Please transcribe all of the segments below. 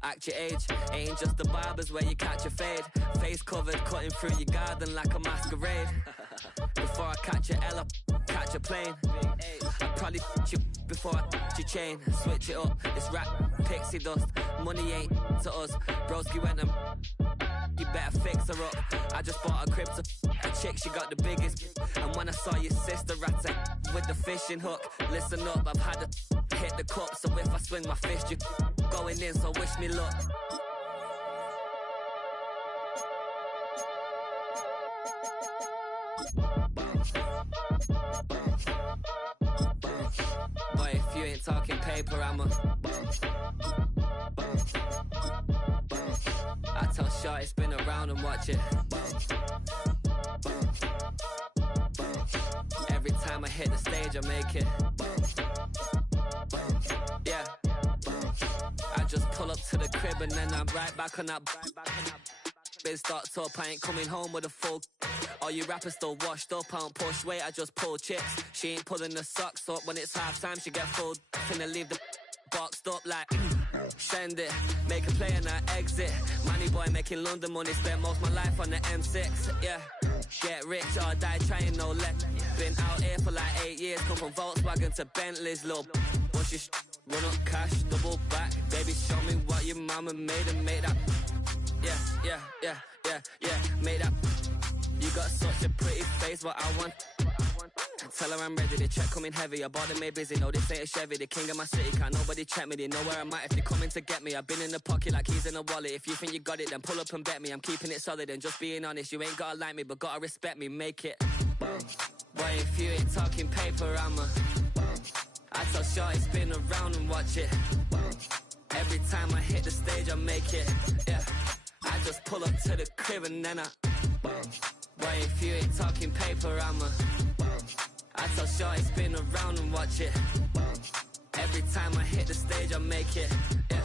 Act your age, ain't just the barbers where you catch a fade. Face covered, cutting through your garden like a masquerade. Before I catch a L up, catch a plane. I'd probably f*** you before I f*** your chain. Switch it up, it's rap, pixie dust. Money ain't to us, broski went and you better fix her up. I just bought a crib to a chick, she got the biggest. And when I saw your sister at with the fishing hook, listen up, I've had to hit the cup. So if I swing my fist, you going in, so wish me luck. Boy, if you ain't talking paper, I'm a I tell Shorty spin around and watch it. Every time I hit the stage, I make it. Yeah. I just pull up to the crib and then I'm right back on that. Been stocked up, I ain't coming home with a full. All you rappers still washed up, I don't push weight, I just pull chips. She ain't pulling the socks up, when it's half time she get full. Finna leave the boxed up like send it, make a play and I exit. Money boy making London money, spent most my life on the M6. Yeah, get rich or die trying, no let. Been out here for like 8 years, come from Volkswagen to Bentley's, little. Once you run up cash, double back, baby show me what your mama made and make that. Yeah, made that. You got such a pretty face, what I want. Tell her I'm ready, the check coming heavy. I bought them made busy, no this ain't a Chevy. The king of my city, can't nobody check me. They know where I'm at if they coming to get me. I've been in the pocket like keys in a wallet. If you think you got it, then pull up and bet me. I'm keeping it solid and just being honest. You ain't gotta like me, but gotta respect me, make it. Boy, if you ain't talking paper, I'm a I tell Shorty spin around and watch it. Every time I hit the stage, I make it. Yeah, I just pull up to the crib and then I Boy, if you ain't talking paper, I'm a I tell Shorty spin around and watch it. Every time I hit the stage, I make it. Yeah,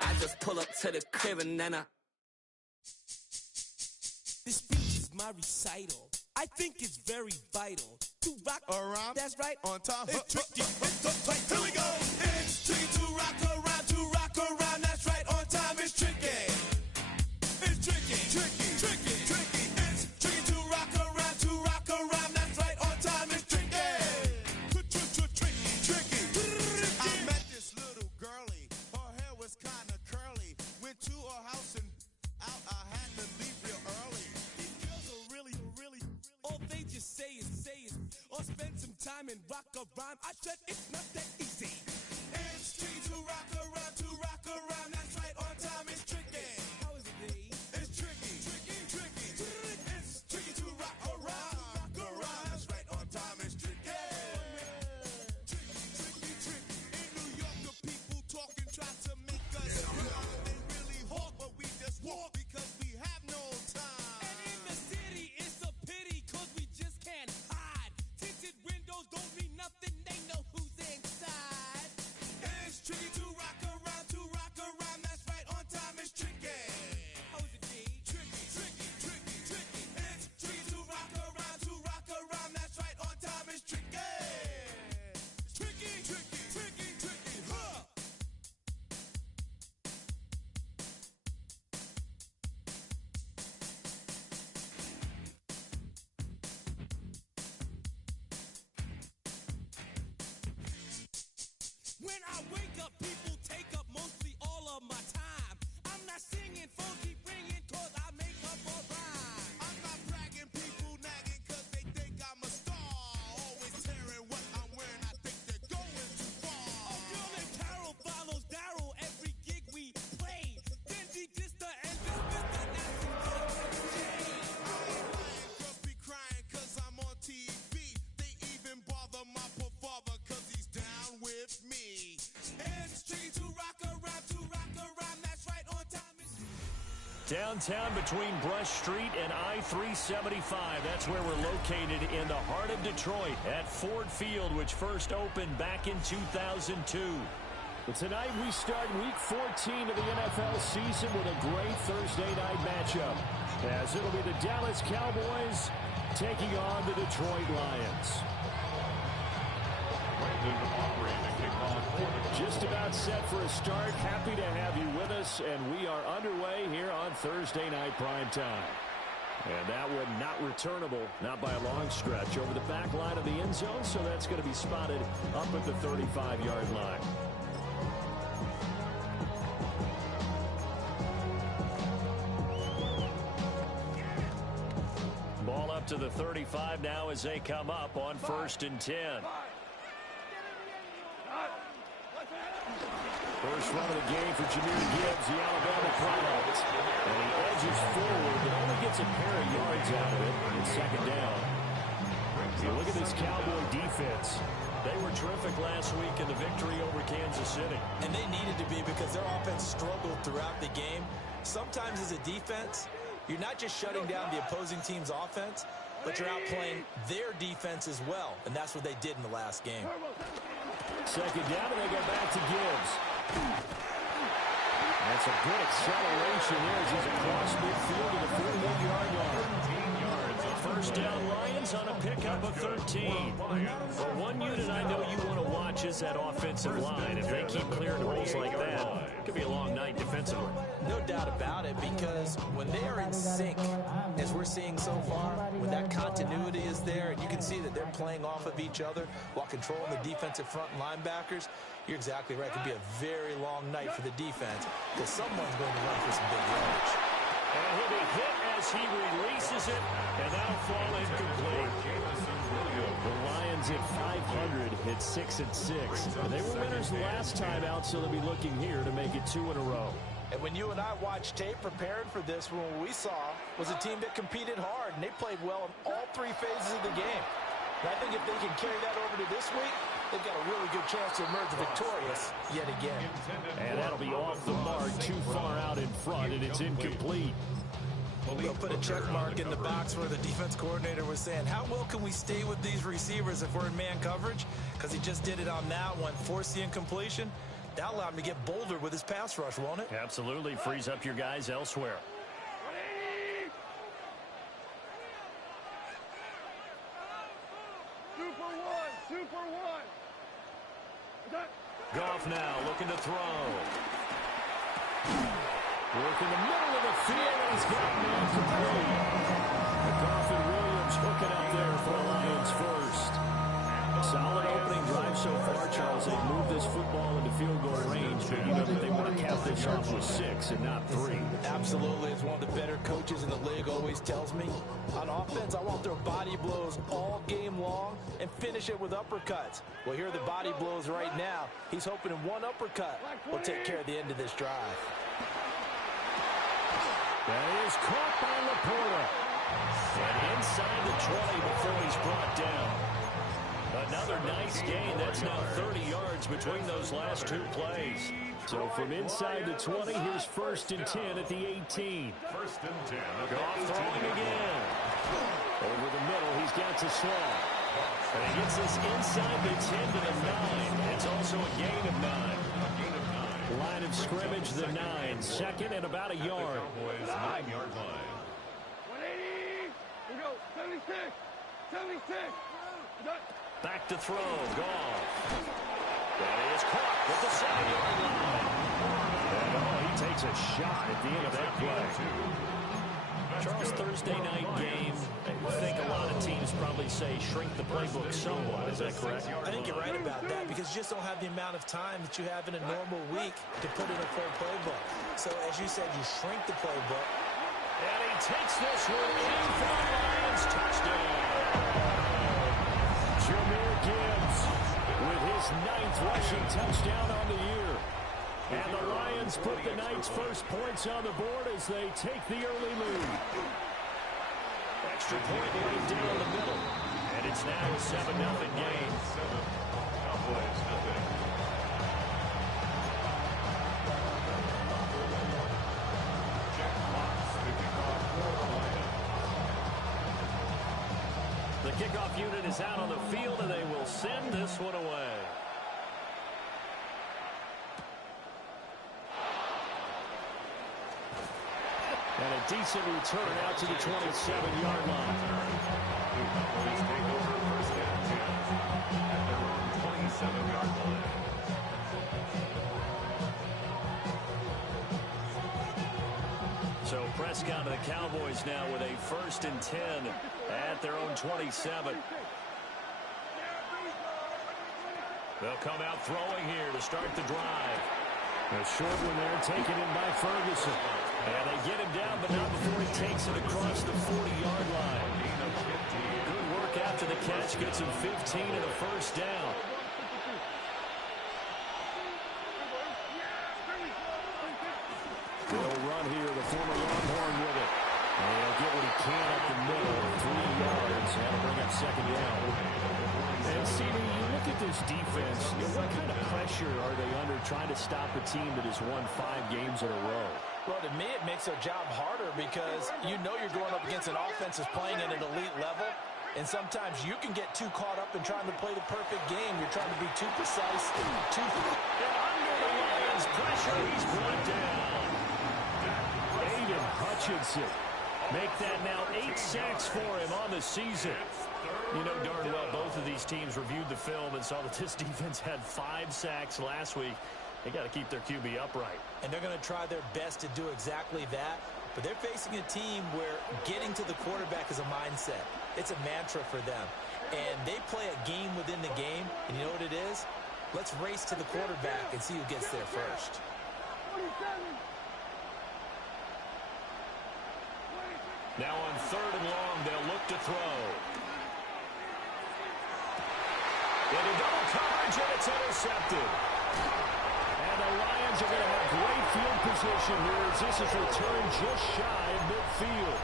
I just pull up to the crib and then I This speech is my recital. I think it's very vital to rock around. That's right, on time. It's tricky. Here we go. It's tricky to rock around. That's right, on time. It's tricky. It's tricky. It's tricky. It's tricky to rock around. That's right, on time. It's tricky. I met this little girlie. Her hair was kind of curly. Went to her house and out. I had to leave real early. These girls are really. All they just say is, or spend some time and rock a rhyme. I said it's not that easy. It's tricky to rock around. That's right, on time. It's tricky. How is it, D? It's tricky. It's tricky to rock around. That's right, on time. It's tricky. Tricky. In New York, the people talking try to make us run. They really hawk, but we just walk because we have no time. And in the city, it's a pity because we just can't hide. Tinted windows don't mean nothing. They know who's inside. It's tricky to rock around. That's right, on time. It's tricky. How is it, D? Tricky. It's tricky to rock around. That's right, on time. It's tricky. Tricky. Huh. When I wake up, people take up mostly all of my time. I'm not singing, phone keep ringing, cause I make up a rhyme. I'm not bragging, people nagging, cause they think I'm a star. Always tearing what I'm wearing, I think they're going too far. A girl named Carol follows Daryl every gig we play. Then she just the and this Mr. Nasty Jay. I ain't lying, girls be crying cause I'm on TV. They even bother my poor father cause he's down with me. It's tricky to rock around, that's right, on time. Downtown between Brush Street and I-375. That's where we're located in the heart of Detroit at Ford Field, which first opened back in 2002. Well, tonight we start Week 14 of the NFL season with a great Thursday night matchup, as it'll be the Dallas Cowboys taking on the Detroit Lions. Just about set for a start. Happy to have you with us, and we are underway here on Thursday Night Primetime. And that one not returnable, not by a long stretch, over the back line of the end zone, so that's going to be spotted up at the 35-yard line. Ball up to the 35 now as they come up on 1st and 10. First run of the game for Jahmyr Gibbs, the Alabama product. And he edges forward, but only gets a pair of yards out of it. It's second down. You look at this Cowboy defense. They were terrific last week in the victory over Kansas City. And they needed to be, because their offense struggled throughout the game. Sometimes as a defense, you're not just shutting down the opposing team's offense, but you're outplaying their defense as well. And that's what they did in the last game. Second down, and they go back to Gibbs. That's a good acceleration there as he's across midfield to the 48-yard line. First down, Lions on a pickup of 13. Well, one unit I know you want to watch is that offensive line. If they keep clearing holes like that, it could be a long night defensively. No doubt about it, because when they are in sync, as we're seeing so far, when that continuity is there, and you can see that they're playing off of each other while controlling the defensive front linebackers, you're exactly right. It could be a very long night for the defense, because someone's going to run for some big yardage. And he'll be hit as he releases it, and that'll fall incomplete. The Lions at 500 hit 6-6. And they were winners last time out, so they'll be looking here to make it 2 in a row. And when you and I watched tape preparing for this, what we saw was a team that competed hard, and they played well in all 3 phases of the game. And I think if they can carry that over to this week, they've got a really good chance to emerge victorious yet again. And that'll be off the mark, too far out in front, and it's incomplete. We'll put a check mark in the box where the defense coordinator was saying, how well can we stay with these receivers if we're in man coverage? Because he just did it on that one, forced the incompletion. That allowed him to get bolder with his pass rush, won't it? Absolutely. Frees up your guys elsewhere. Super one. Goff now looking to throw. Work in the middle of the field, and he's got man complete. Goff and Williams hooking up there for the Lions first. Solid opening drive so far, Charles. They've moved this football into field goal range, but you know that they want to cap this off with 6 and not 3. Absolutely. As one of the better coaches in the league always tells me, on offense, I want to throw body blows all game long and finish it with uppercuts. Well, here are the body blows right now. He's hoping in one uppercut will take care of the end of this drive. That is caught by Laporta. And inside the 20 before he's brought down. Another nice gain. That's now 30 yards between those last 2 plays. So from inside the 20, here's 1st and 10 at the 18. 1st and 10. Goff throwing again. Over the middle, he's got to Slaw. And he gets this inside the 10 to the 9. It's also a gain of 9. Line of scrimmage, the 9. Second and about a yard. Cowboys 9-yard line. 180. We go. 76. 76. Back to throw. Goff. That is caught with the 7-yard line. And he takes a shot at the end of that play. Charles, Thursday night game. I think a lot of teams probably say shrink the playbook somewhat. Is that correct? I think you're right about that, because you just don't have the amount of time that you have in a normal week to put in a full playbook. So, as you said, you shrink the playbook. And he takes this one in for the Lions. Touchdown. Jahmyr Gibbs with his 9th rushing touchdown on the year. And the Lions put the night's first points on the board as they take the early lead. Extra point laid down the middle. And it's now a 7-0 game. Cowboys nothing. Check box picking off for the Lions. The kickoff unit is out on the field, and they will send this one away. a decent return out to the 27-yard line. Cowboys take over first and 10 at their own 27-yard line. So Prescott and the Cowboys now with a first and 10 at their own 27. They'll come out throwing here to start the drive. A short one there taken in by Ferguson. And they get him down, but not before he takes it across the 40-yard line. Good work after the catch. Gets him 15 and a first down. They'll run here, the former Longhorn with it. And he'll get what he can up the middle. 3 yards. That'll bring up second down. And, CD, you look at this defense, what kind of pressure are they under trying to stop a team that has won 5 games in a row? Well, to me, it makes their job harder because you know you're going up against an offense that's playing at an elite level, and sometimes you can get too caught up in trying to play the perfect game. You're trying to be too precise, too... And under the Lions' pressure, he's brought down. Aiden Hutchinson. Make that now 8 sacks for him on the season. You know darn well both of these teams reviewed the film and saw that this defense had 5 sacks last week. They got to keep their QB upright. And they're going to try their best to do exactly that. But they're facing a team where getting to the quarterback is a mindset. It's a mantra for them. And they play a game within the game. And you know what it is? Let's race to the quarterback and see who gets there first. Now on 3rd and long, they'll look to throw. Into double coverage, and it's intercepted. And the Lions are going to have great field position here as this is returned just shy of midfield.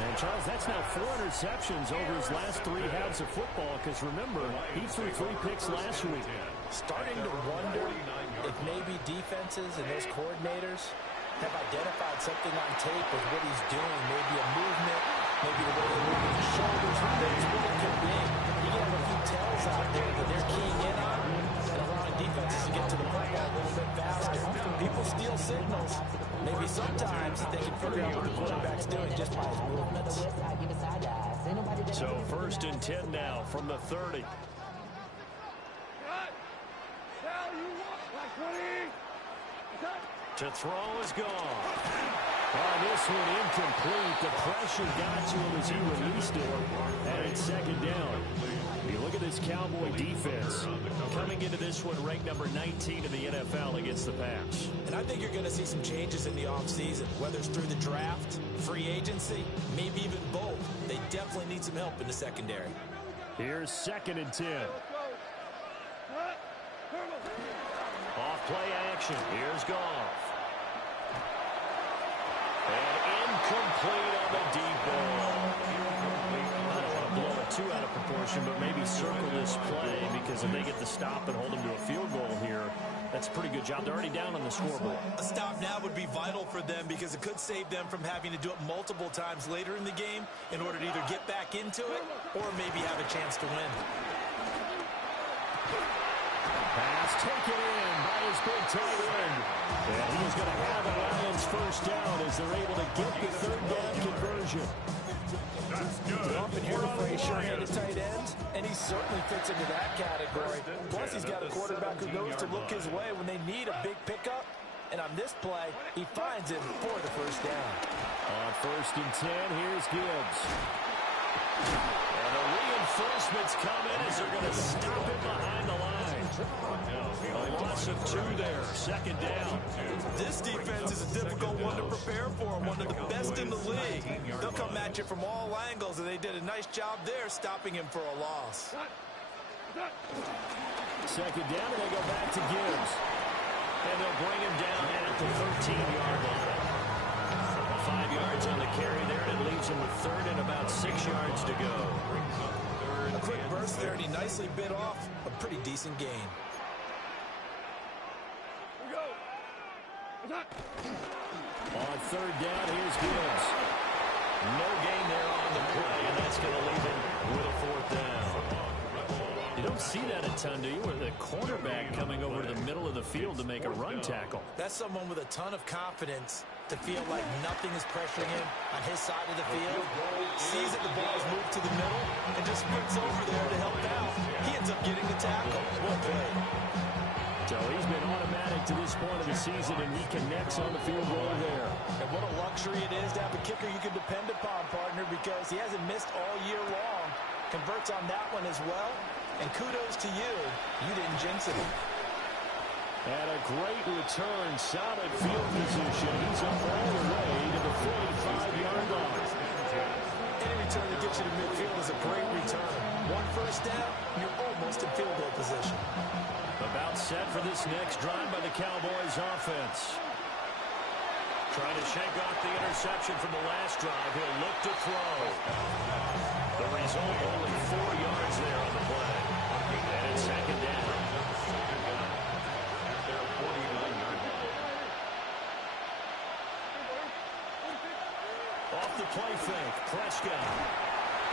And, Charles, that's now 4 interceptions over his last 3 halves of football because, remember, he threw 3 picks last week. Starting to wonder if maybe defenses and those coordinators have identified something on tape with what he's doing. Maybe a movement, maybe the way he's moving his shoulders. Who knows what it could be? You can have a few tells out there that they're keying in on and allowing defenses to get to the football a little bit faster. People steal signals. Maybe sometimes they can figure out what the quarterback's doing just by his movements. So 1st and 10 now from the 30. To throw is gone. On this one, incomplete. The pressure got to him as he released it. And it's 2nd down. You look at this Cowboy defense. Coming into this one, ranked number 19 in the NFL against the pass. And I think you're going to see some changes in the offseason, whether it's through the draft, free agency, maybe even both. They definitely need some help in the secondary. Here's 2nd and 10. Off play action. Here's Goff. And incomplete on the deep ball. I don't want to blow it too out of proportion, but maybe circle this play because if they get the stop and hold them to a field goal here, that's a pretty good job. They're already down on the scoreboard. A stop now would be vital for them because it could save them from having to do it multiple times later in the game in order to either get back into it or maybe have a chance to win. Pass taken in by his big tight end. And he's going to have a Lions first down as they're able to get the 3rd down conversion. We're often hearing for a sure-handed tight end, and he certainly fits into that category. Plus, he's got a quarterback who knows to look his way when they need a big pickup. And on this play, he finds him for the first down. On 1st and 10, here's Gibbs. And the reinforcements come in as they're going to stop it behind the line. A loss of 2 there, 2nd down. This defense is a difficult one to prepare for, one of the best in the league. They'll come at you from all angles, and they did a nice job there stopping him for a loss. 2nd down, and they go back to Gibbs. And they'll bring him down at the 13-yard line. 5 yards on the carry there, and it leaves him with 3rd and about 6 yards to go. A quick burst there, and he nicely bit off a pretty decent gain. On 3rd down, here's Gibbs. No gain there on the play, and that's going to leave him with a 4th down. You don't see that a ton, do you? Where the cornerback coming over to the middle of the field to make a run tackle. That's someone with a ton of confidence to feel like nothing is pressuring him on his side of the field. Sees that the ball is moved to the middle and just sprints over there to help out. He ends up getting the tackle. Well played. So he's been automatic to this point of the season, and he connects on the field goal there. And what a luxury it is to have a kicker you can depend upon, partner, because he hasn't missed all year long. Converts on that one as well. And kudos to you. You didn't jinx it. And a great return, solid field position. He's up all the way to the 45-yard line. Any return that gets you to midfield is a great return. One first down, you're almost in field goal position. About set for this next drive by the Cowboys offense. Trying to shake off the interception from the last drive. He'll look to throw. The result, only 4 yards there on the play. And it's second down. Off the play fake, Prescott.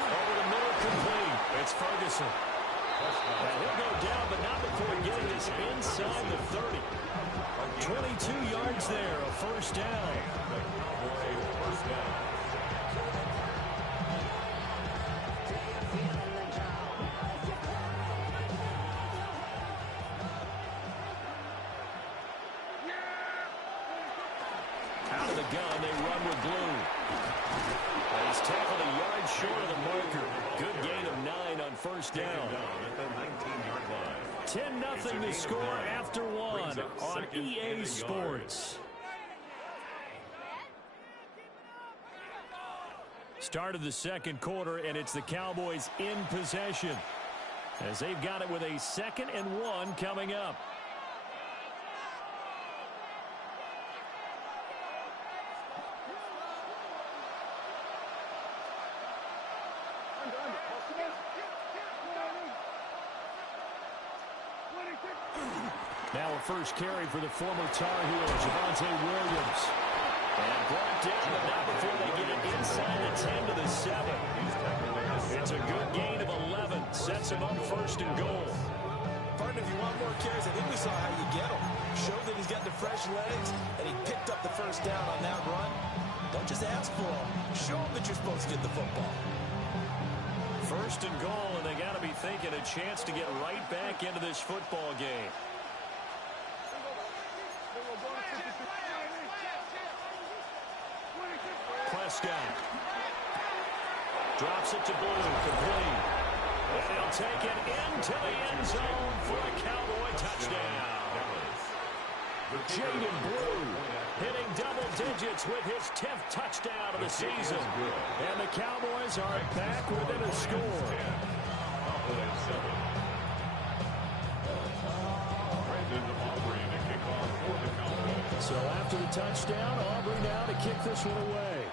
Over the middle, complete. It's Ferguson. And he'll go down, but not before getting this inside the 30. 22 yards there, a first down. Out of the gun, they run with Blue. He's tackled a yard short of the marker. Good gain of 9 on first down. 10-0 to score after 1 on EA Sports. Start of the second quarter, and it's the Cowboys in possession as they've got it with a 2nd and 1 coming up. Now a first carry for the former Tar Heel, Javonte Williams. And brought down, but not before they get it inside the 10 to the 7. It's a good gain of 11. Sets him up first and goal. Partner, if you want more carries, I think we saw how you get them. Showed that he's got the fresh legs, and he picked up the first down on that run. Don't just ask for them. Show them that you're supposed to get the football. First and goal, and they got to be thinking a chance to get right back into this football game. Prescott drops it to Blue, complete. And he'll take it into the end zone for a Cowboy touchdown. Jaden Blue hitting double digits with his 10th touchdown of the season. And the Cowboys are back within a score. So after the touchdown, Aubrey now to kick this one away.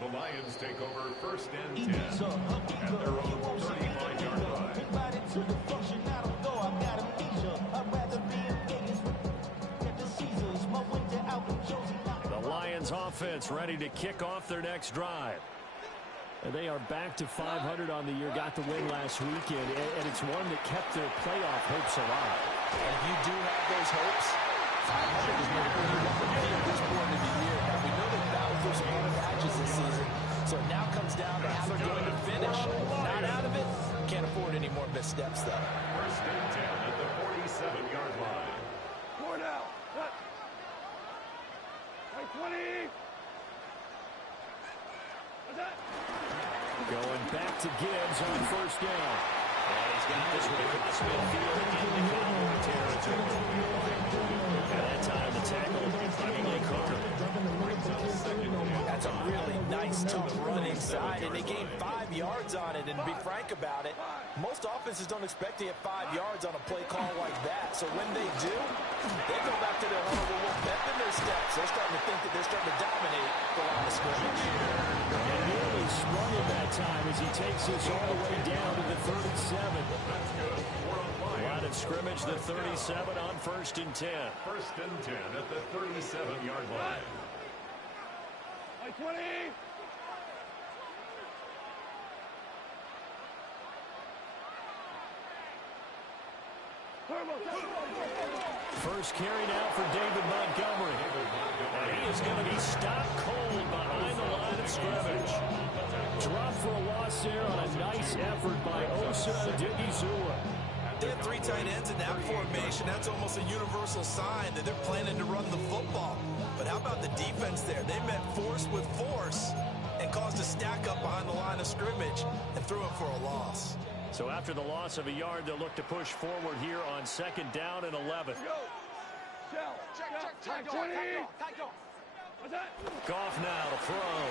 The Lions take over 1st and 10 at their own 35-yard line. The Lions offense ready to kick off their next drive. And they are back to 500 on the year, got the win last weekend, and it's one that kept their playoff hopes alive. And if you do have those hopes, 500 is going to bring you up to be at this point of the year. Now, we know they've battled for some hard patches this season, so it now comes down to how they're going to finish. Not out of it, can't afford any more missteps, though. 1st and 10 at the 47-yard line. 4 now. Like 20. Going back to Gibbs on first down. And he's got this one across midfield into Cowboy territory. And that time the tackle by Malik Hooker. That's a really nice, tough run inside, and they gained 5 yards on it. And to be frank about it, most offenses don't expect to get 5 yards on a play call like that. So when they do, they go back to their huddle with a little pep in their steps. They're starting to think that they're starting to dominate the line of scrimmage. And nearly sprung him that time as he takes this all the way down to the 37. Line of scrimmage, the 37 on 1st and 10. 1st and 10 at the 37-yard line. Like 20. First carry now for David Montgomery. And he is going to be stopped cold behind the line of scrimmage. Dropped for a loss there on a nice effort by Osa Odighizuwa. They have 3 tight ends in that formation. That's almost a universal sign that they're planning to run the football. But how about the defense there? They met force with force and caused a stack up behind the line of scrimmage and threw it for a loss. So after the loss of a yard, they'll look to push forward here on 2nd down and 11. Goff now to throw.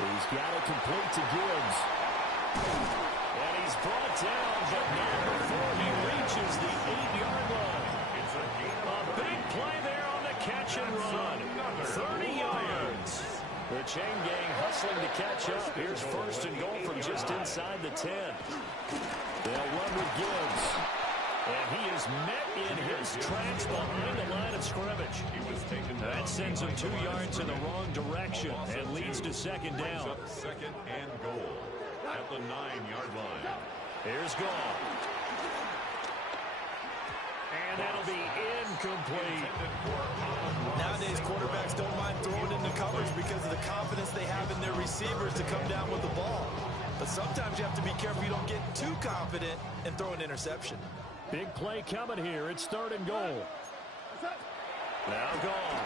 He's got it complete to Gibbs. And he's brought down, but not before he reaches the 8-yard line. A big play there on the catch and run. 30 yards. The chain gang hustling to catch up. Here's 1st and goal from just inside the 10. They'll run with Gibbs. And he is met in his tracks behind the line of scrimmage. That sends him 2 yards in the wrong direction and leads to 2nd down. 2nd and goal at the 9-yard line. Here's Goff. And that'll be incomplete. Nowadays, quarterbacks don't mind throwing into coverage because of the confidence they have in their receivers to come down with the ball. But sometimes you have to be careful you don't get too confident and throw an interception. Big play coming here. It's 3rd and goal. Now Goff.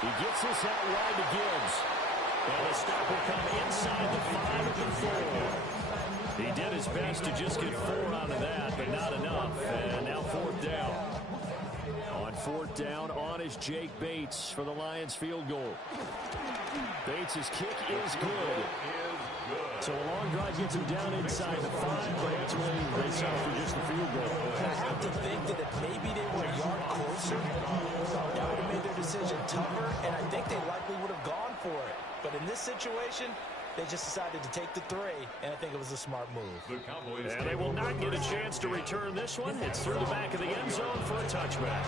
He gets this out wide to Gibbs. And the stop will come inside the 5 at the 4. He did his best to just get 4 out of that, but not enough. And now 4th down. On 4th down, on is Jake Bates for the Lions field goal. Bates' kick is good. So a long drive gets him down inside the 5, but ultimately they settle for just the field goal. I have to think that if maybe they were a yard closer, that would have made their decision tougher, and I think they likely would have gone for it. But in this situation, they just decided to take the 3, and I think it was a smart move. And they will not get a chance to return this one. It's through the back of the end zone for a touchback.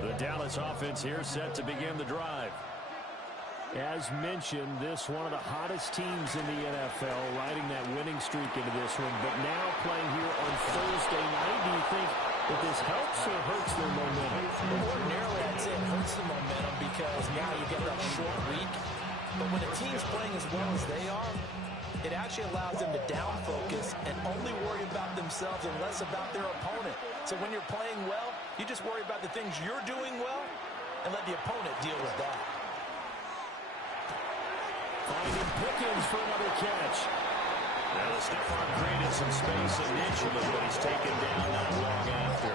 The Dallas offense here set to begin the drive. As mentioned, this one of the hottest teams in the NFL, riding that winning streak into this one, but now playing here on Thursday night. Do you think that this helps or hurts their momentum? Ordinarily, I'd say it hurts the momentum because now you get that short week. But when a team's playing as well as they are, it actually allows them to down focus and only worry about themselves and less about their opponent. So when you're playing well, you just worry about the things you're doing well and let the opponent deal with that. Finding Pickens for another catch. Now the Stephon created some space initially, but he's taken down not long after.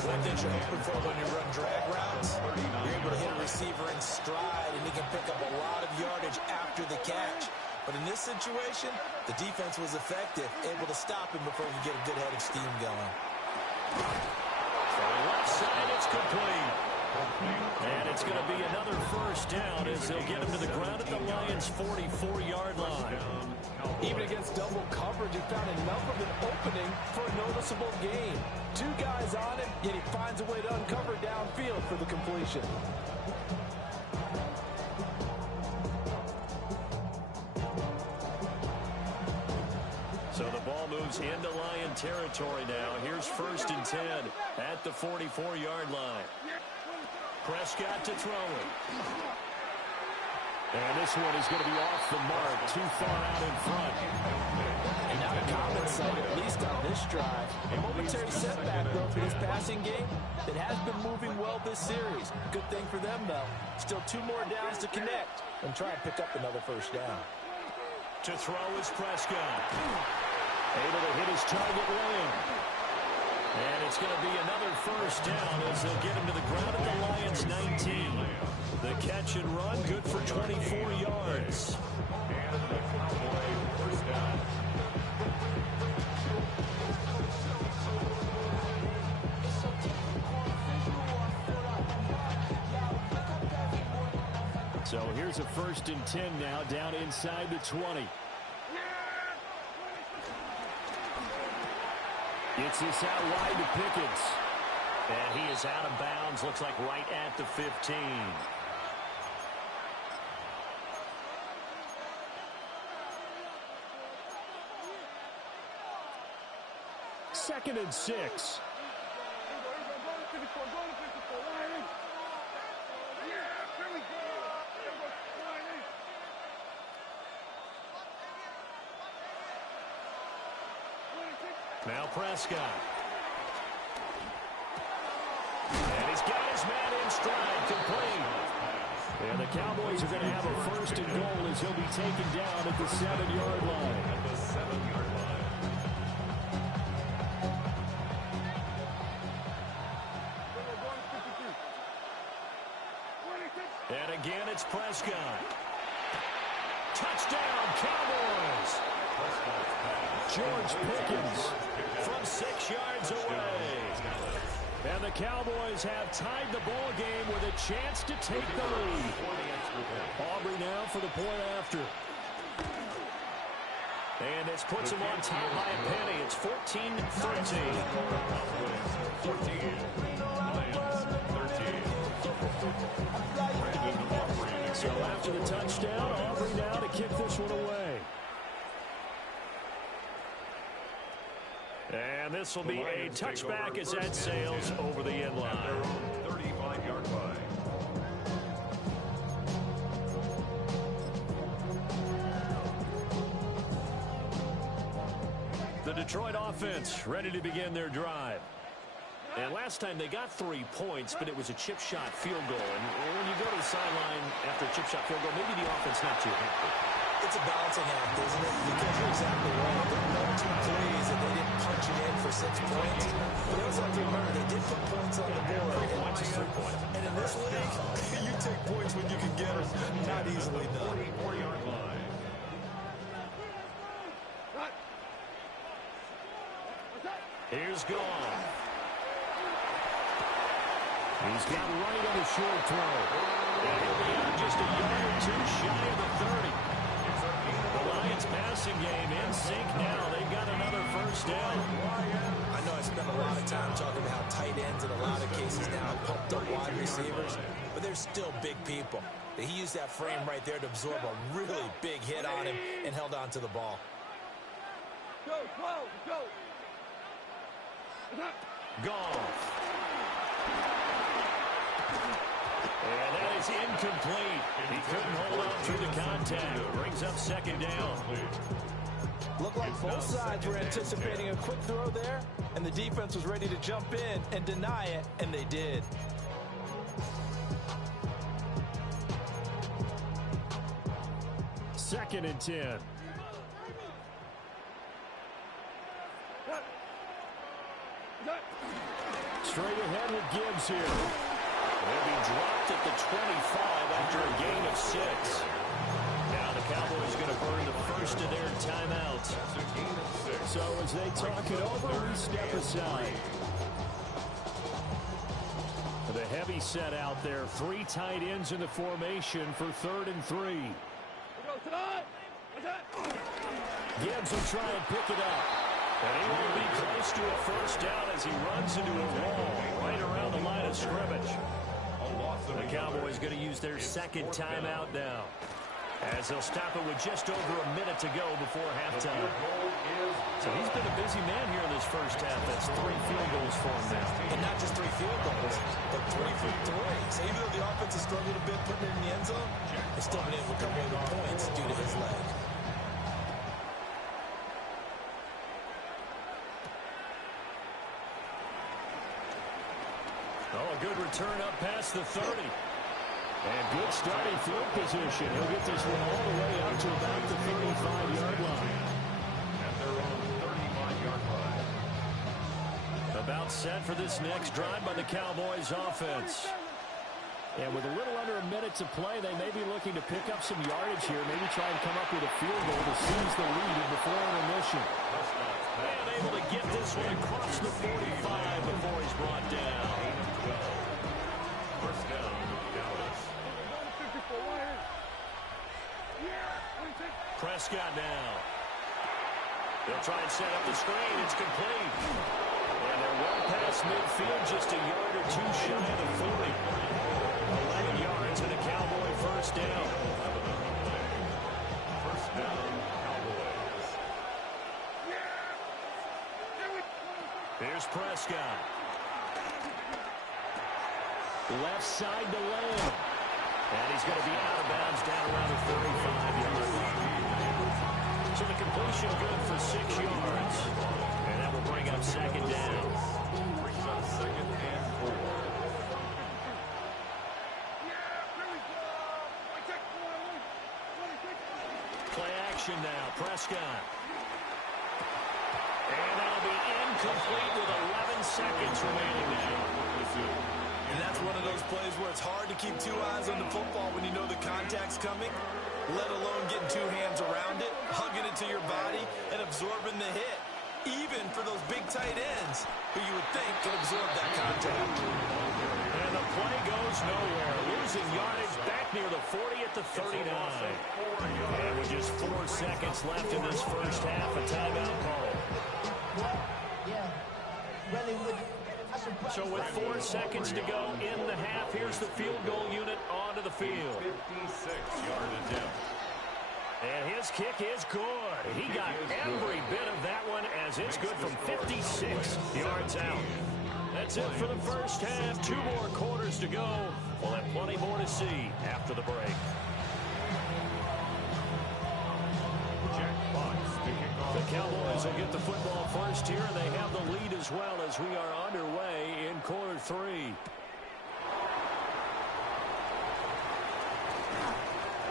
One thing you're hoping for when you run drag routes, you're able to hit a receiver in stride, and he can pick up a lot of yardage after the catch. But in this situation, the defense was effective, able to stop him before he could get a good head of steam going. From the left side, it's complete. And it's going to be another 1st down as they'll get him to the ground at the Lions' 44-yard line. Even against double coverage, he found enough of an opening for a noticeable gain. 2 guys on him, yet he finds a way to uncover downfield for the completion. So the ball moves into Lion territory now. Here's 1st and 10 at the 44-yard line. Prescott to throw it. And this one is going to be off the mark, too far out in front. And now the comments say, at least on this drive, a momentary setback, though, for this passing game that has been moving well this series. Good thing for them, though. Still 2 more downs to connect and try and pick up another 1st down. To throw is Prescott. Able to hit his target lane. And it's going to be another 1st down as they'll get him to the ground at the Lions' 19. The catch and run, good for 24 yards. So here's a 1st and 10 now, down inside the 20. Gets this out wide to Pickens. And he is out of bounds, looks like right at the 15. Second and 6. Now Prescott. And he's got his man in stride, complete. And the Cowboys are going to have a 1st and goal as he'll be taken down at the 7-yard line. At the 7-yard line. And again, it's Prescott. Touchdown, Cowboys! George Pickens From 6 yards away. and the Cowboys have tied the ball game with a chance to take the lead. Aubrey now for the point after. And this puts him on top by a penny. It's 14-13. 14. So after the touchdown, Aubrey now to kick this one away. And this will be a touchback as that sails over the end line. 35-yard line. The Detroit offense ready to begin their drive. And last time they got 3 points, but it was a chip shot field goal. And when you go to the sideline after a chip shot field goal, maybe the offense not too happy. It's a balancing act, isn't it? Because you're exactly right. There were no 2 plays, and they didn't punch it in for 6 points. But they also have to remember, they did put points on the board. 3 points is 3 points. And in this league, you take points when you can get them. Not easily done. 44-yard line. Here's Goff. He's got right on the short throw. And he'll be out just a yard or 2 shy of the 30. The Lions passing game in sync now. They've got another 1st down. I know I spent a lot of time talking about how tight ends in a lot of cases now have pumped up wide receivers, but they're still big people. He used that frame right there to absorb a really big hit on him and held on to the ball. Goff. And that is incomplete. He couldn't hold on through the contact. Brings up 2nd down. Looked like both sides were anticipating a quick throw there, and the defense was ready to jump in and deny it, and they did. Second and 10. Straight ahead with Gibbs here. They'll be dropped at the 25 after a gain of 6. Now the Cowboys going to burn the 1st of their timeouts. So as they talk it over, we step aside. The heavy set out there. 3 tight ends in the formation for 3rd and 3. Gibbs will try and pick it up. And he will be close to a 1st down as he runs into a wall right around the line of scrimmage. The Cowboys going to use their 2nd timeout now, as they'll stop it with just over a minute to go before halftime. So he's been a busy man here in this 1st half. That's 3 field goals for him now. And not just 3 field goals, but 3 from 3. So even though the offense has struggled a bit putting it in the end zone, they've still been able to come away with points due to his leg. Oh, a good return up past the 30. And good starting field position. He'll get this one all the way out to about the 35-yard line. At their own 35-yard line. About set for this next drive by the Cowboys offense. And with a little under a minute to play, they may be looking to pick up some yardage here. Maybe try and come up with a field goal to seize the lead before intermission. And able to get this one across the 45 before he's brought down. 1st down, Dallas. Prescott now. They'll try and set up the screen. It's complete. And they're well past midfield, just a yard or two shy of the 40. 11 yards and a Cowboy first down. First down, Cowboys. Here's Prescott. Left side to Lamb. And he's going to be out of bounds down around the 35-yard line. So the completion good for 6 yards. And that will bring up second down. Brings up second and 4. Play action now. Prescott. And that'll be incomplete with 11 seconds remaining now. And that's one of those plays where it's hard to keep two eyes on the football when you know the contact's coming, let alone getting two hands around it, hugging it to your body, and absorbing the hit. Even for those big tight ends who you would think could absorb that contact. And the play goes nowhere. Losing yardage back near the 40 at the 39. And with just 4 seconds left in this first half, a timeout call. So with 4 seconds to go in the half, here's the field goal unit onto the field. 56-yard attempt. And his kick is good. He got every bit of that one as it's good from 56 yards out. That's it for the first half. 2 more quarters to go. We'll have plenty more to see after the break. Jack Fox to kick off. The Cowboys will get the football first here, and they have the lead as well as we are underway in quarter 3.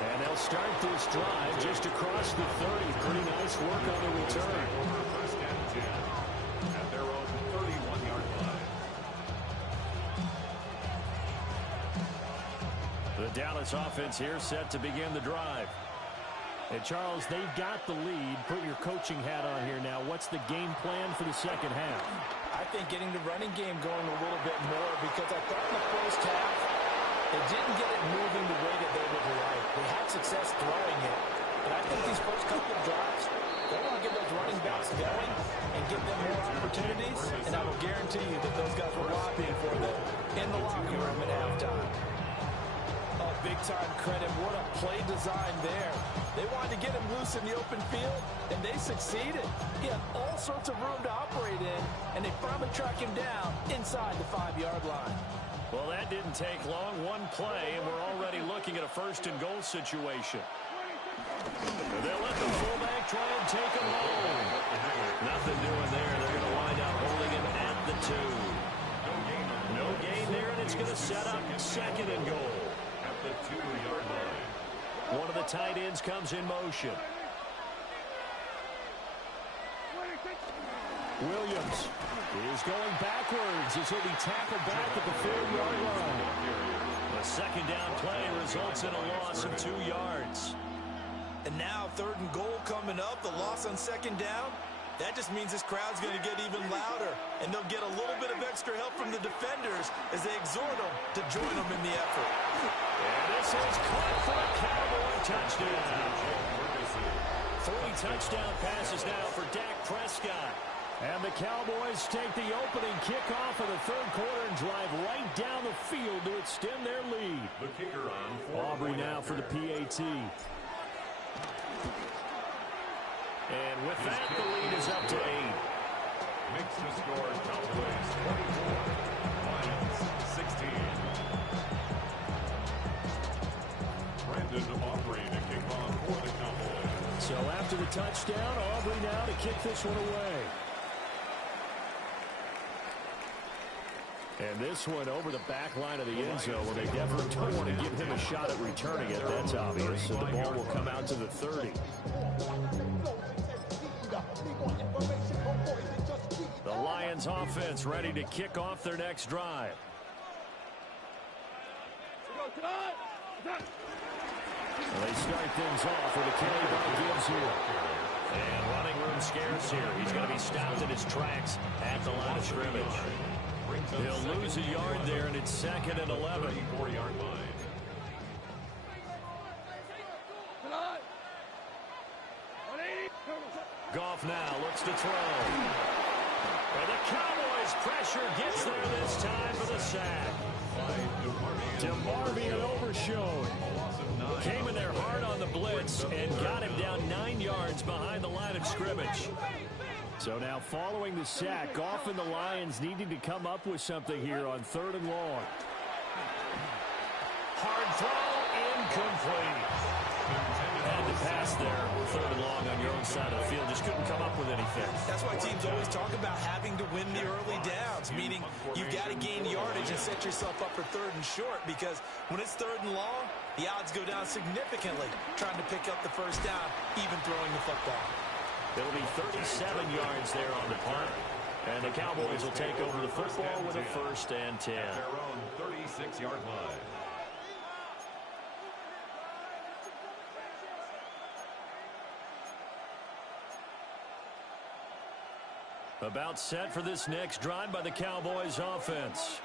And they'll start this drive just across the 30. Pretty nice work on the return. First and 10 at their own 31-yard line. The Dallas offense here set to begin the drive. And Charles, they've got the lead. Put your coaching hat on here now. What's the game plan for the second half? I think getting the running game going a little bit more, because I thought in the first half they didn't get it moving the way that they would like. They had success throwing it. But I think these first couple of drives, they want to get those running backs going and give them more opportunities. And I will guarantee you that those guys were lobbying for them in the locker room at halftime. Oh, big-time credit. What a play design there. They wanted to get him loose in the open field, and they succeeded. He had all sorts of room to operate in, and they finally track him down inside the 5-yard line. Well, that didn't take long. One play, and we're already looking at a first-and-goal situation. They'll let the fullback try and take him home. Nothing doing there. They're going to wind up holding him at the 2. No gain there, and it's going to set up second and goal. At the 2-yard line. One of the tight ends comes in motion. Williams is going backwards as he'll be tackled back at the 4-yard line. The second down play results in a loss of 2 yards. And now 3rd and goal coming up, the loss on second down. That just means this crowd's going to get even louder, and they'll get a little bit of extra help from the defenders as they exhort them to join them in the effort. And this is caught for a Cowboy touchdown. 3 touchdown passes now for Dak Prescott. And the Cowboys take the opening kickoff of the 3rd quarter and drive right down the field to extend their lead. The kicker on. Aubrey now for the PAT. And with that, the lead is up to 8. Makes the score Cowboys 24, Lions 16. Brandon Aubrey to kick off for the Cowboys. So after the touchdown, Aubrey now to kick this one away. And this one over the back line of the end zone. Well, they definitely don't want to give him a shot at returning it. That's obvious. So the ball will come out to the 30. The Lions offense ready to kick off their next drive. Well, they start things off with a carry by Gibbs here. And running room scarce here. He's going to be stopped in his tracks at the line of scrimmage. He'll lose a yard there, and it's 2nd and 11. 34-yard line. looks to throw. And the Cowboys' pressure gets there this time for the sack. DeMarvion Overshown came in there hard on the blitz and got him down 9 yards behind the line of scrimmage. So now following the sack, often the Lions needing to come up with something here on 3rd and long. Hard throw, incomplete. Had to pass there, 3rd and long on your own side of the field. Just couldn't come up with anything. That's why teams always talk about having to win the early downs, meaning you've got to gain yardage and set yourself up for 3rd and short, because when it's 3rd and long, the odds go down significantly trying to pick up the first down, even throwing the football. It'll be 37 yards there on the punt. And the Cowboys will take over the football with a 1st and 10. At their own 36-yard line. About set for this next drive by the Cowboys offense.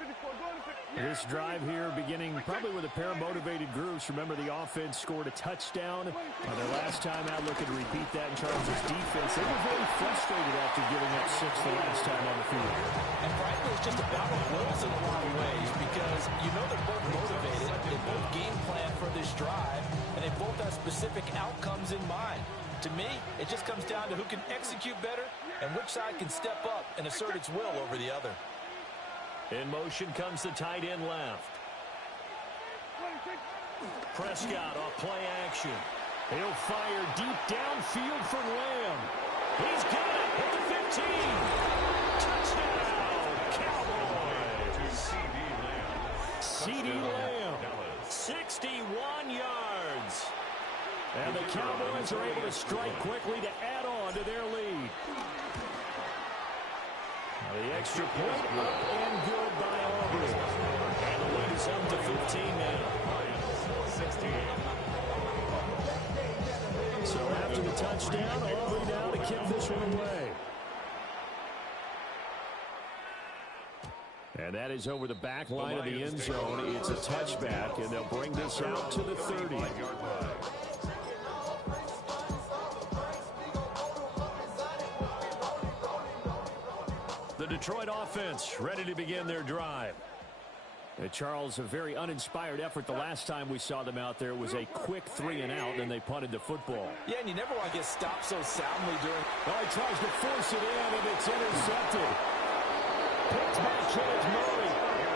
This drive here beginning probably with a pair of motivated groups. Remember, the offense scored a touchdown. Their last time out, looking to repeat that in Charles' defense. They were very frustrated after giving up 6 the last time on the field. And frankly, it's just a battle of wills in a lot of ways, because you know they're both motivated. They both game plan for this drive, and they both have specific outcomes in mind. To me, it just comes down to who can execute better and which side can step up and assert its will over the other. In motion comes the tight end left. Prescott off play action. He'll fire deep downfield for Lamb. He's got it at the 15. Touchdown, Cowboys. CeeDee Lamb, 61 yards. And the Cowboys are able to strike quickly to add on to their lead. The extra point up and good by Aubrey. And the lead is up to 15 now. So after the touchdown, Aubrey now to kick this one away. And that is over the back line of the end zone. It's a touchback, and they'll bring this out to the 30. The Detroit offense ready to begin their drive. Charles, a very uninspired effort the last time we saw them out there. It was a quick 3 and out, and they punted the football. Yeah, and you never want to get stopped so soundly during... Well, he tries to force it in, and it's intercepted. Picked by Kenneth Murray.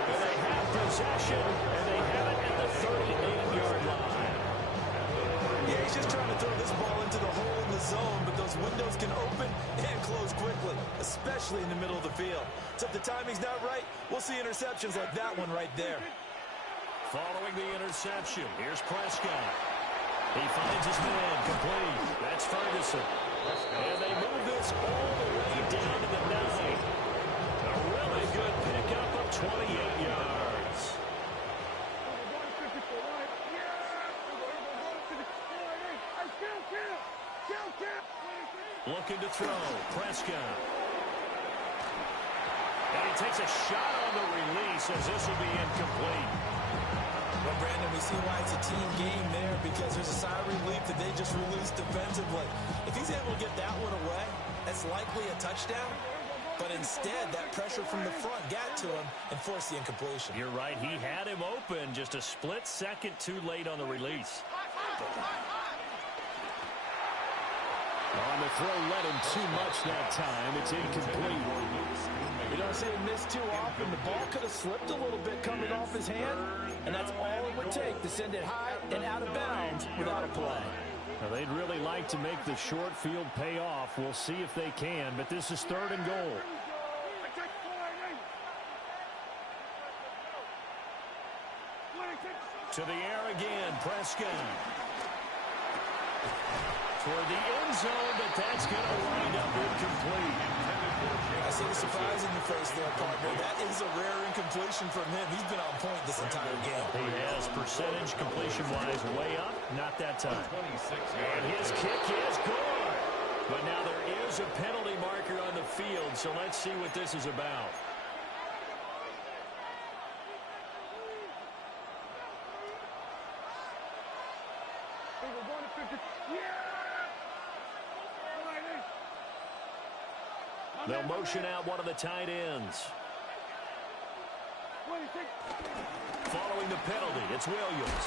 And they have possession, and they have it at the 38-yard line. Yeah, he's just trying to throw this ball into the hole in the zone, but those windows can open and close quickly, especially in the middle of the field. So if the timing's not right, we'll see interceptions like that one right there. Following the interception, here's Prescott. He finds his man complete. That's Ferguson. And they move this all the way down to the 9. A really good pickup of 28 yards. Looking to throw, Prescott. And he takes a shot on the release as this will be incomplete. Well, Brandon, we see why it's a team game there, because there's a sigh of relief that they just released defensively. If he's able to get that one away, that's likely a touchdown. But instead, that pressure from the front got to him and forced the incompletion. You're right. He had him open, just a split second too late on the release. On the throw, let him too much that time. It's incomplete. You don't see him miss too often. The ball could have slipped a little bit coming off his hand, and that's all it would take to send it high and out of bounds without a play. Now, they'd really like to make the short field pay off. We'll see if they can, but this is 3rd and goal. To the air again, Prescott. Toward the end zone, but that's going to wind up incomplete. I see the surprise in your face there, partner. That is a rare incompletion from him. He's been on point this entire game. He has percentage completion-wise way up. Not that time. And his kick is good. But now there is a penalty marker on the field, so let's see what this is about. They'll motion out one of the tight ends. Following the penalty, it's Williams.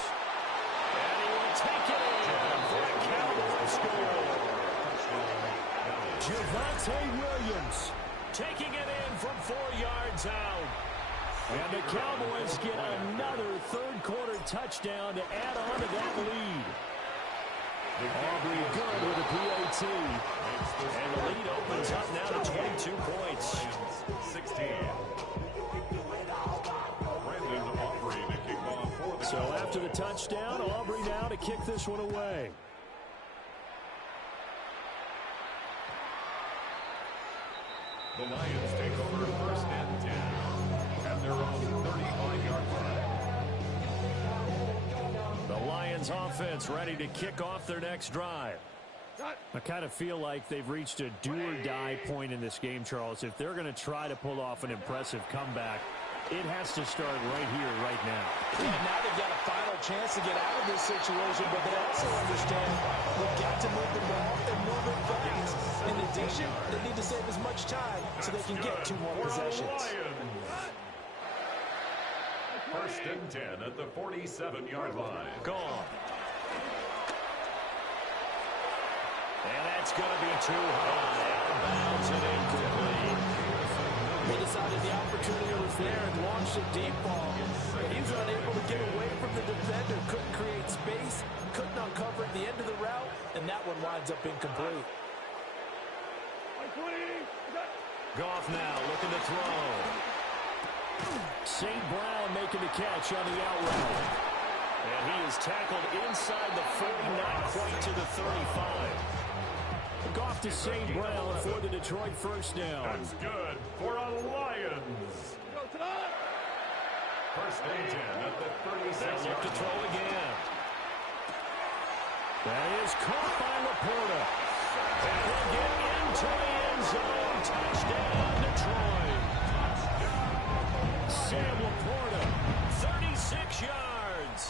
And he will take it in for a Cowboy score. Javonte Williams taking it in from 4 yards out. And the Cowboys get another third-quarter touchdown to add on to that lead. Aubrey good with a PAT. And the lead opens up now to 22 points. 16. Brandon Aubrey to kick off for the So after the touchdown, Aubrey now to kick this one away. The Lions take over first and 10 at their own 35-yard line. The Lions offense ready to kick off their next drive. I kind of feel like they've reached a do-or-die point in this game, Charles. If they're going to try to pull off an impressive comeback, it has to start right here, right now. Yeah, now they've got a final chance to get out of this situation, but they also understand they've got to move the ball and move it fast. In addition, they need to save as much time so they can get 2 more possessions. First and 10 at the 47-yard line. Gone. And that's going to be too high. Out of bounds and incomplete. He decided the opportunity was there and launched a deep ball. But he was unable to get away from the defender. Couldn't create space. Couldn't uncover at the end of the route. And that one winds up incomplete. Goff now looking to throw. St. Brown making the catch on the out route. And he is tackled inside the 40, not quite to the 35. Goff to St. Brown for the Detroit first down. That's good for a Lions. First and 10 at the 36-yard Look to line. throw again. That is caught by Laporta. And he'll get into the end zone. Touchdown, Detroit. Sam Laporta, 36 yards.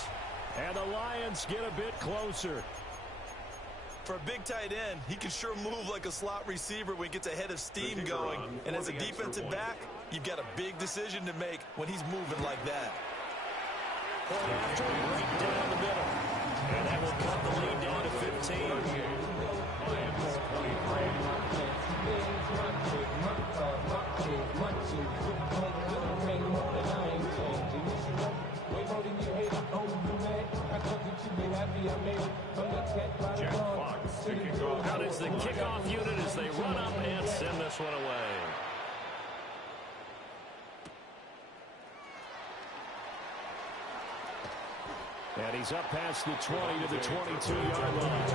And the Lions get a bit closer. For a big tight end, he can sure move like a slot receiver when he gets a head of steam going. And as a defensive back, you've got a big decision to make when he's moving like that. Point after, right down the middle. And that will cut the lead down to 15. Jack Fox to kick off. Out is the kickoff unit as they run up and send this one away. And he's up past the 20 to the 22-yard line.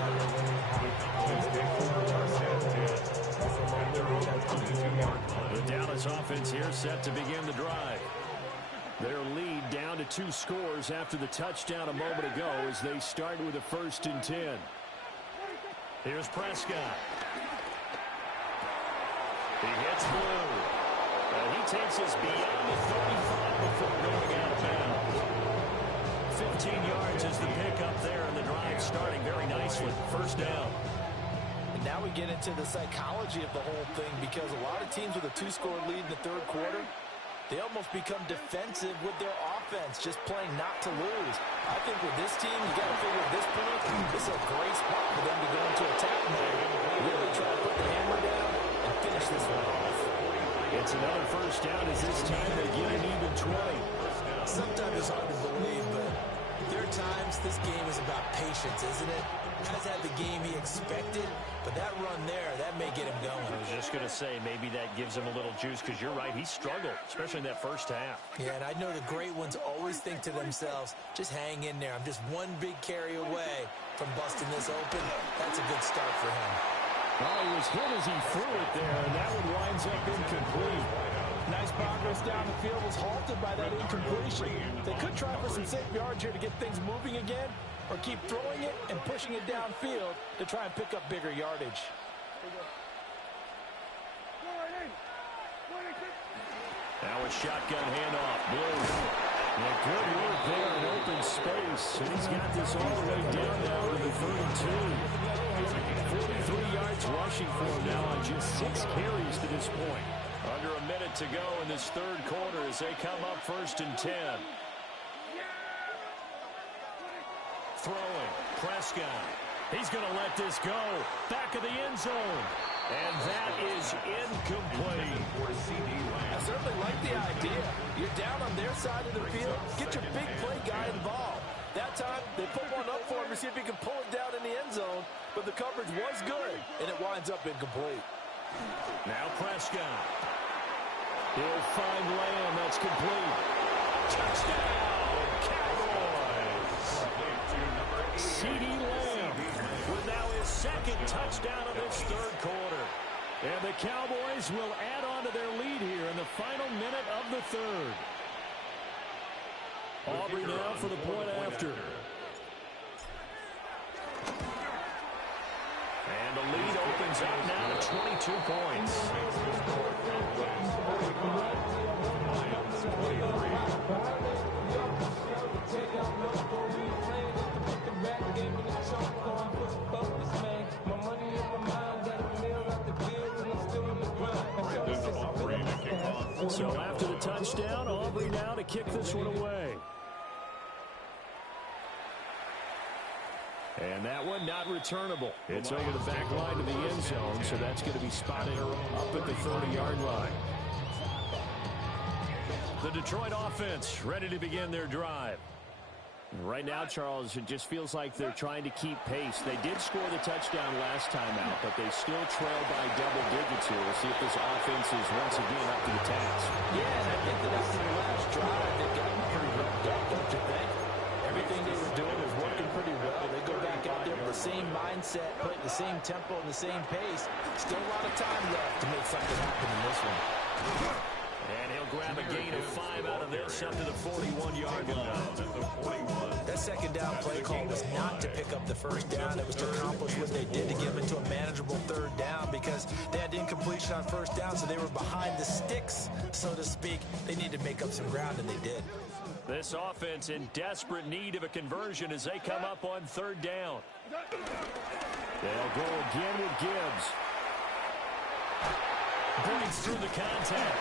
The Dallas offense here set to begin the drive. Their lead down to 2 scores after the touchdown a moment ago as they start with a 1st and 10. Here's Prescott. He hits Blue. And he takes us beyond the 35 before going out of bounds. 15 yards is the pickup there, and the drive starting very nicely. First down. And now we get into the psychology of the whole thing, because a lot of teams with a 2-score lead in the third quarter, they almost become defensive with their offense, just playing not to lose. I think with this team, you got to figure at this point, this is a great spot for them to go into attack mode, really try to put the hammer down and finish this one off. It's another first down as this time they get an even 20. Sometimes it's hard to believe, but there are times this game is about patience, isn't it? Has had the game he expected, but that run there, that may get him going. I was just going to say, maybe that gives him a little juice, because you're right, he struggled, especially in that first half. Yeah, and I know the great ones always think to themselves, just hang in there. I'm just one big carry away from busting this open. That's a good start for him. Well, he was hit as he threw it there, and that one winds up incomplete. Nice progress down the field, was halted by that incompletion. They could try for some safe yards here to get things moving again, or keep throwing it and pushing it downfield to try and pick up bigger yardage. Now a shotgun handoff. Blue. Yeah, good work there in open space. And he's got this all the way down now to the 32. 43 yards rushing for him now on just 6 carries to this point. Under a minute to go in this third quarter as they come up 1st and 10. Throwing. Prescott. He's going to let this go. Back of the end zone. And that is incomplete. I certainly like the idea. You're down on their side of the field. Get your big play guy involved. That time, they put one up for him to see if he can pull it down in the end zone. But the coverage was good, and it winds up incomplete. Now Prescott. He'll find Lamb. That's complete. Touchdown, Cowboys. CeeDee Lamb with now his 2nd touchdown of this third quarter. And the Cowboys will add on to their lead here in the final minute of the third. Aubrey now for the point after. And the lead opens up now to 22 points. So after the touchdown, Aubrey now to kick this one away. And that one not returnable. It's over the back line to the end zone, so that's going to be spotted up at the 30-yard line. The Detroit offense ready to begin their drive. Right now, Charles, it just feels like they're trying to keep pace. They did score the touchdown last time out, but they still trail by double digits here. We'll see if this offense is once again up to the task. Yeah, and I think that after the last drive, they've gotten pretty revved up, don't you think? Everything they were doing was working pretty well. They go back out there with the same mindset, playing the same tempo and the same pace. Still a lot of time left to make something happen in this one. And he'll grab a gain of 5 out of this up to the 41-yard line. That second down play call was not to pick up the first down. It was to accomplish what they did to get them into a manageable third down because they had incompletion on first down, so they were behind the sticks, so to speak. They needed to make up some ground, and they did. This offense in desperate need of a conversion as they come up on third down. They'll go again with Gibbs. Breaks through the contact.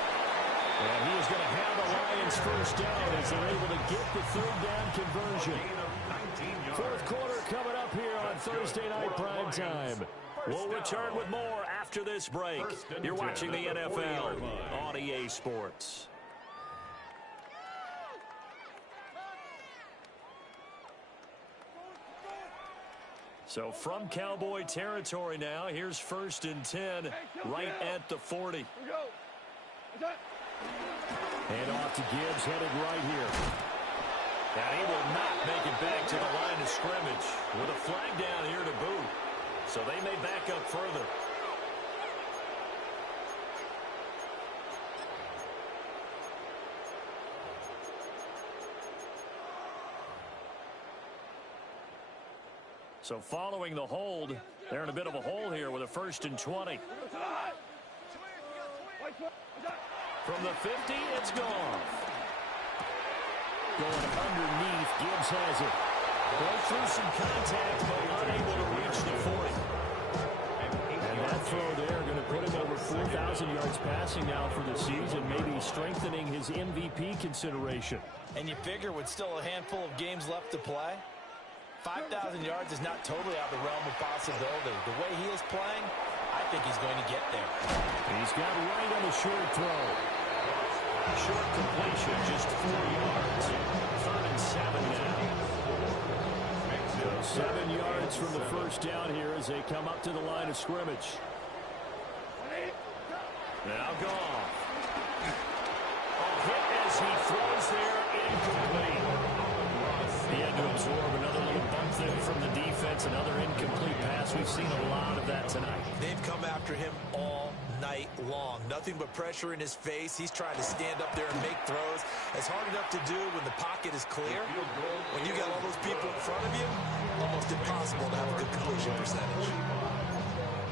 And he is going to have the Lions first down as they're able to get the third down conversion. Fourth quarter coming up here on Thursday Night Prime Time. We'll return with more after this break. You're watching the NFL on EA Sports. So from Cowboy territory now, here's 1st and 10 right at the 40. And off to Gibbs, headed right here. Now he will not make it back to the line of scrimmage with a flag down here to boot. So they may back up further. So following the hold, they're in a bit of a hole here with a 1st and 20. From the 50, it's gone. Going underneath, Gibbs has it. Broke through some contact, but unable to reach the 40. And that throw there going to put him over 4,000 yards passing now for the season, maybe strengthening his MVP consideration. And you figure with still a handful of games left to play, 5,000 yards is not totally out of the realm of possibility. The way he is playing, I think he's going to get there. He's got right on the short throw. Short completion, just 4 yards. 3rd and 7 now. So 7 yards from the first down here as they come up to the line of scrimmage. Now Goff. Hit as he throws there, incomplete. He had to absorb another little bump there from the defense, another incomplete pass. We've seen a lot of that tonight. They've come after him all night long. Nothing but pressure in his face. He's trying to stand up there and make throws. It's hard enough to do when the pocket is clear. When you got all those people in front of you, almost impossible to have a good completion percentage.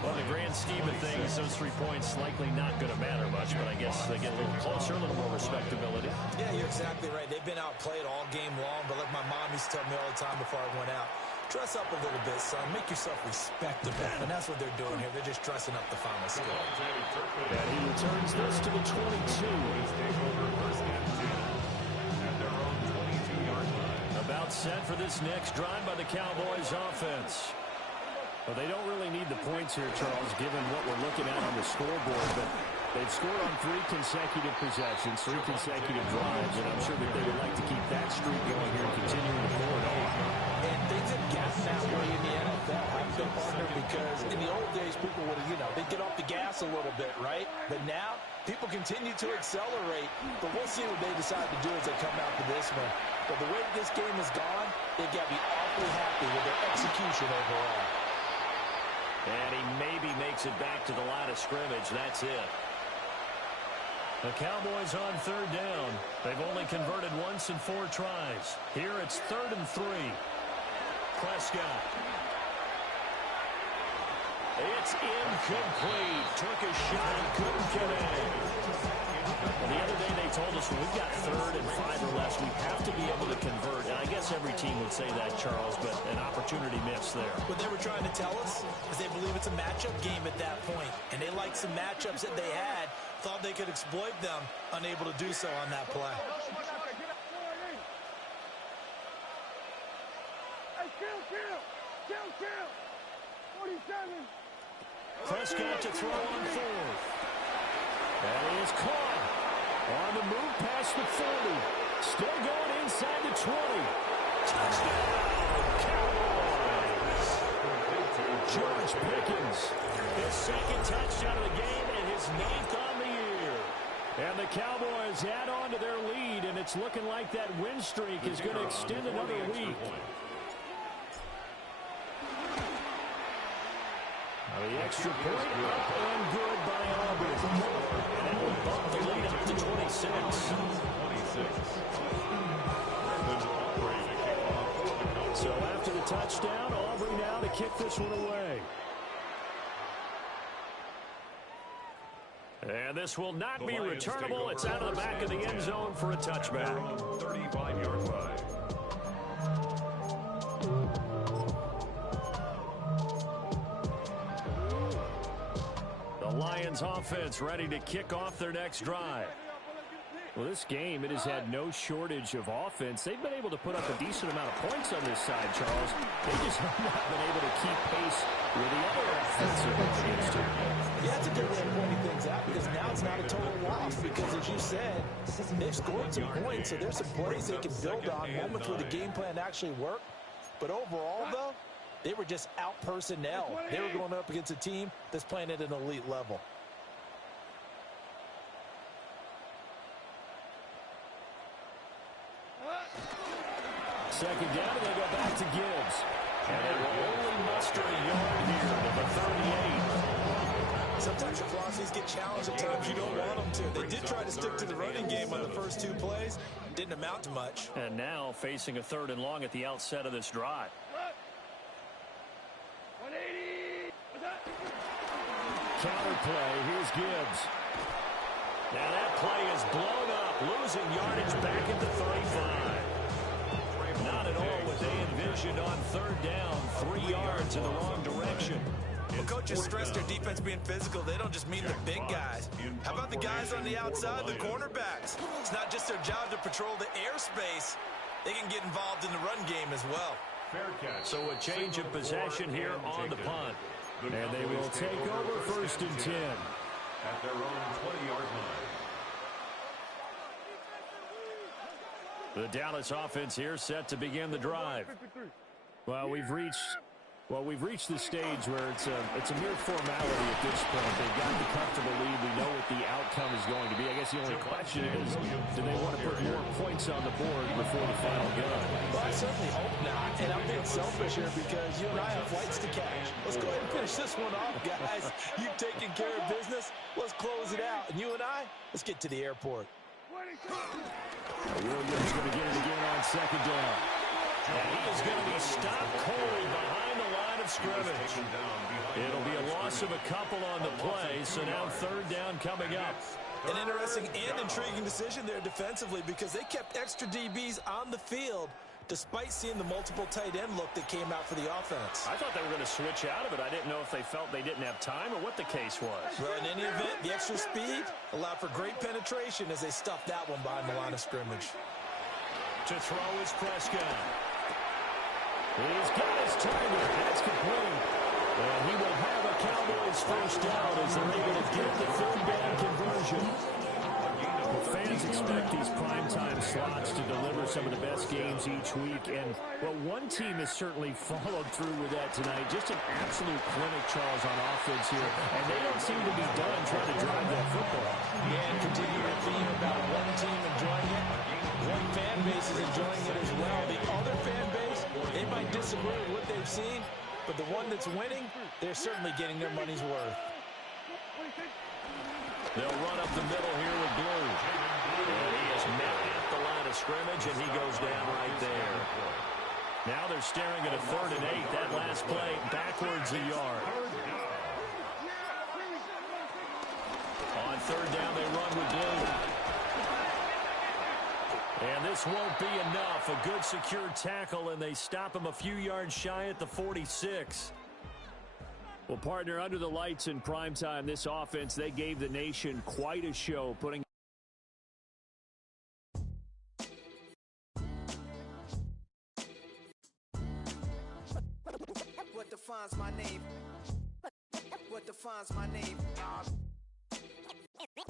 Well, in the grand scheme of things, those 3 points likely not going to matter much, but I guess they get a little closer, a little more respectability. Yeah, you're exactly right. They've been outplayed all game long, but like my mom used to tell me all the time before I went out, dress up a little bit, son. Make yourself respectable. And that's what they're doing here. They're just dressing up the final score. And he returns this to the 22. Take over first and 10 at their own 22-yard line. About set for this next drive by the Cowboys offense. Well, they don't really need the points here, Charles, given what we're looking at on the scoreboard. But they've scored on 3 consecutive possessions, 3 consecutive drives, and I'm sure that they would like to keep that streak going here and continuing to pull it on. And things have gotten that way in the NFL, haven't they, partner? Because in the old days, people would, they'd get off the gas a little bit, right? But now, people continue to accelerate. But we'll see what they decide to do as they come out to this one. But the way this game has gone, they've got to be awfully happy with their execution overall. And he maybe makes it back to the line of scrimmage. That's it. The Cowboys on 3rd down. They've only converted once in 4 tries. Here it's 3rd and 3. Prescott. It's incomplete. Took a shot and couldn't get in. Well, the other day they told us when we've got 3rd and 5 or less, we have to be able to convert. And I guess every team would say that, Charles, but an opportunity missed there. What they were trying to tell us is they believe it's a matchup game at that point. And they liked some matchups that they had, thought they could exploit them, unable to do so on that play. Prescott to throw on 4th. And he is caught on the move past the 40. Still going inside the 20. Touchdown, Cowboys. George Pickens, his 2nd touchdown of the game and his 9th on the year. And the Cowboys add on to their lead, and it's looking like that win streak is going to extend another week. The extra point up and good by Aubrey. And that will bump the lead up to 26. So after the touchdown, Aubrey now to kick this one away. And this will not be returnable. It's out of the back of the end zone for a touchback. 35-yard line. Lions offense ready to kick off their next drive. Well, this game, it has had no shortage of offense. They've been able to put up a decent amount of points on this side, Charles. They just have not been able to keep pace with the other offensive against them. Yeah, that's a good way of pointing things out because now it's not a total loss because, as you said, they've scored some points, so there's some plays they can build on, moments where the game plan actually worked. But overall, though, they were just out-personnel. They were going up against a team that's playing at an elite level. Second down, and they go back to Gibbs. And they will only muster a yard here to the 38. Sometimes your philosophies get challenged at times you don't want them to. They did try to stick to the running game on the first 2 plays. Didn't amount to much. And now facing a 3rd and long at the outset of this drive. Counter play. Here's Gibbs. Now that play is blown up, losing yardage back at the 35. Not at all what they envisioned on 3rd down. 3 yards in the wrong direction. Well, coaches stress their defense being physical. They don't just mean the big guys. How about the guys on the outside, the cornerbacks? It's not just their job to patrol the airspace. They can get involved in the run game as well. So a change of possession here on the punt. And they will take over 1st and 10. At their own 20-yard line. The Dallas offense here set to begin the drive. Well, we've reached the stage where it's a mere formality at this point. They've got the comfortable lead. We know what the outcome is going to be. I guess the only question is, do they want to put more points on the board before the final gun? Well, I certainly hope not. And I'm being selfish here because you and I have flights to catch. Let's go ahead and finish this one off, guys. You've taken care of business. Let's close it out. And you and I, let's get to the airport. Williams going to get it again on 2nd down. And he is going to be stopped cold behind the line of scrimmage. It'll be a loss of a couple on the play, so now 3rd down coming up. An interesting and intriguing decision there defensively because they kept extra DBs on the field despite seeing the multiple tight end look that came out for the offense. I thought they were going to switch out of it. I didn't know if they felt they didn't have time or what the case was. Well, in any event, the extra speed allowed for great penetration as they stuffed that one behind the line of scrimmage. To throw is Prescott. He's got his target. That's complete. And he will have a Cowboys first down as they're able to get the third down conversion. Well, fans expect these primetime slots to deliver some of the best games each week. And, well, one team has certainly followed through with that tonight. Just an absolute clinic, Charles, on offense here. And they don't seem to be done trying to drive that football. Yeah, and continuing the theme about one team enjoying it. One fan base is enjoying it as well. The other fan base, they might disagree with what they've seen, but the one that's winning, they're certainly getting their money's worth. They'll run up the middle here with Blue. And he is met at the line of scrimmage, and he goes down right there. Now they're staring at a 3rd and 8. That last play, backwards a yard. On 3rd down, they run with Blue. And this won't be enough. A good secure tackle, and they stop him a few yards shy at the 46. Well, partner, under the lights in primetime, this offense, they gave the nation quite a show, putting What defines my name? What defines my name?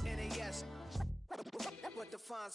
NAS. What defines my